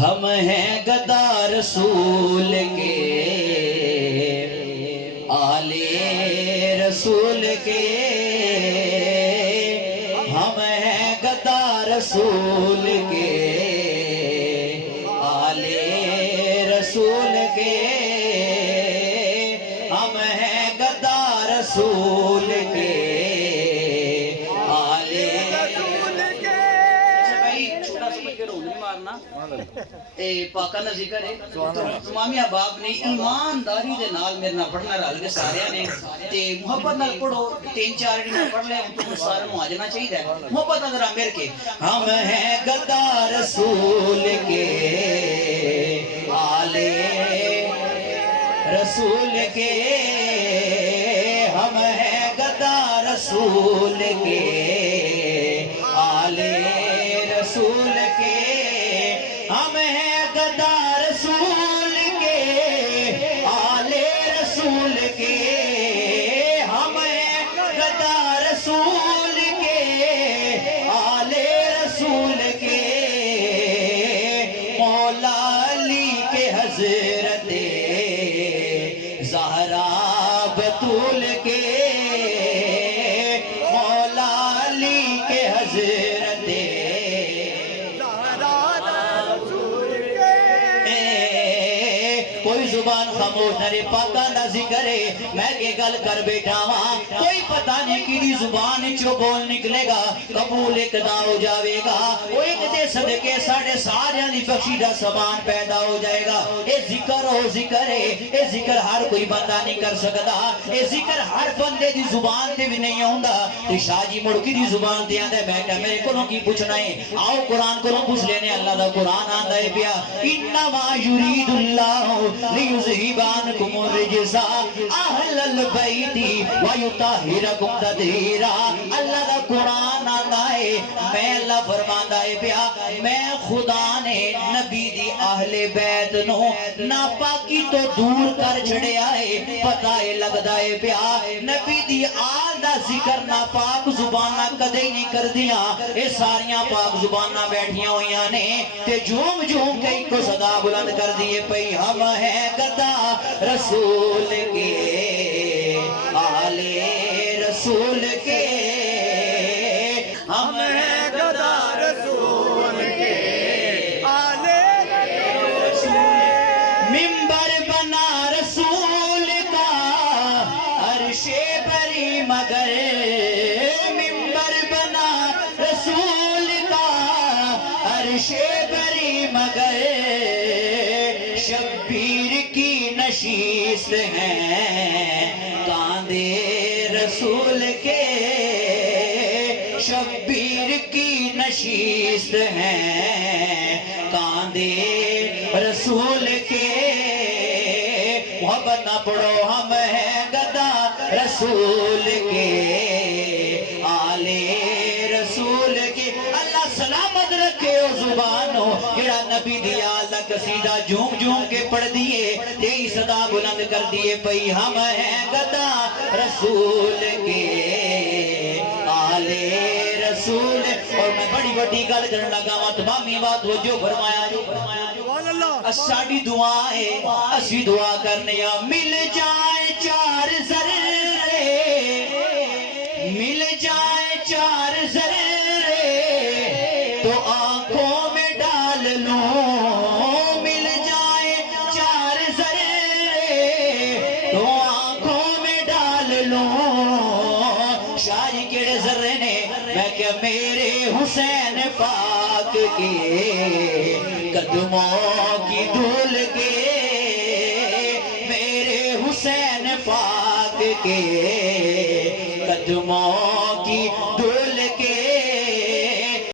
ہم ہیں گدا رسول کے آلے رسول کے ہم ہیں گدا رسول کے آلے رسول کے ہم ہیں گدا رسول کے آلے رسول کے چھوٹا سمجھ کے روز نہیں مارنا پاکا نہ ذکر ہے تمام احباب نے ایمانداری دے نال میرے نال پڑھنا رل کے سارے نے تے محبت نال پڑھو 3-4 دن پڑھ لے تم سارے نو آ جانا چاہیے محبت نال ذرا مل کے ہم ہیں گدا رسول کے آلے رسول کے ہم ہیں گدا رسول کے آلے رسول کے ہم ہیں گدا رسول کے آلے رسول کے ہم ہیں گدا رسول کے آلے رسول کے مولا علی کے حضرت زہرا بطول کے مولا علی کے حضرت کوئی زبان خاموش نہ رے پاکا نہ ذکرے میں کے گل کر بیٹھا ہاں کوئی پتہ نہیں کی زبان چو بول نکلے گا قبول اقدا ہو جاوے گا وہ ایک دے صدقے ساڑھے سارے دی بخشیدہ زبان پیدا ہو جائے گا اے ذکر ہو ذکر ہے اے ذکر ہر کوئی بندہ نہیں کر سکتا اے ذکر ہر بندے دی زبان تے بھی نہیں ہوندا تو شاہ جی مڑکی دی زبان تے آندا ہے میں کہ میرے کولوں کی پوچھنا ہے آؤ قرآن کولوں پوچھ لینے اللہ دا قرآن آندا ہے پیا انما یرید اللہ لیذہب عنکم الرجس اہل البیت ویطہرکم تطہیرا اللہ دا قرآن آندا ہے میں اللہ فرماندا ہے پیا میں خدا نے نبی دی اہل بیت نو ناپاکی تو دور کر چھڑیا ہے پتہ ہے لگدا ہے پیا نبی دی آل دا ذکر ناپاک زبانہ کدے ہی نہیں کر دیا اے ساریاں پاک زبانہ بیٹھیاں ہویاں نے تے جھوم جھوم کے ایک کو صدا بلند کر دیے پئی ہم ہیں گدا رسول کے آلے رسول کے ہم ہیں گدا رسول کے آلے رسول ممبر بنا رسول کا عرش بری مگر ممبر بنا رسول کا عرش بری مگر شبیر کی نشیست ہیں کاندے رسول کے شبیر کی نشیست ہیں کاندے رسول کے محبت نہ پڑھو ہم ہیں گدا رسول کے آلے رسول کے اللہ سلامت رکھے او زبانوں جڑا نبی دیا اللہ قصیدہ جھوم جھوم کے پڑھ دیے تیئی صدا بلند کر دیے پئی ہم ہیں گدا رسول کے آلے رسول اور میں بڑی بڑی گل کرنے لگا ہوں تمامی بات وہ جو فرمایا ساڑی دعا ہے اسی دعا کرنے یا مل جائے 4 ذرے مل جائے 4 ذرے تو آنکھوں میں ڈال لوں مل جائے 4 ذرے تو آنکھوں میں ڈال لوں شاہی کیڑے ذرے نے میں کہ میرے حسین پاک کے قدموں کی دھول کے میرے حسین پاک کے قدموں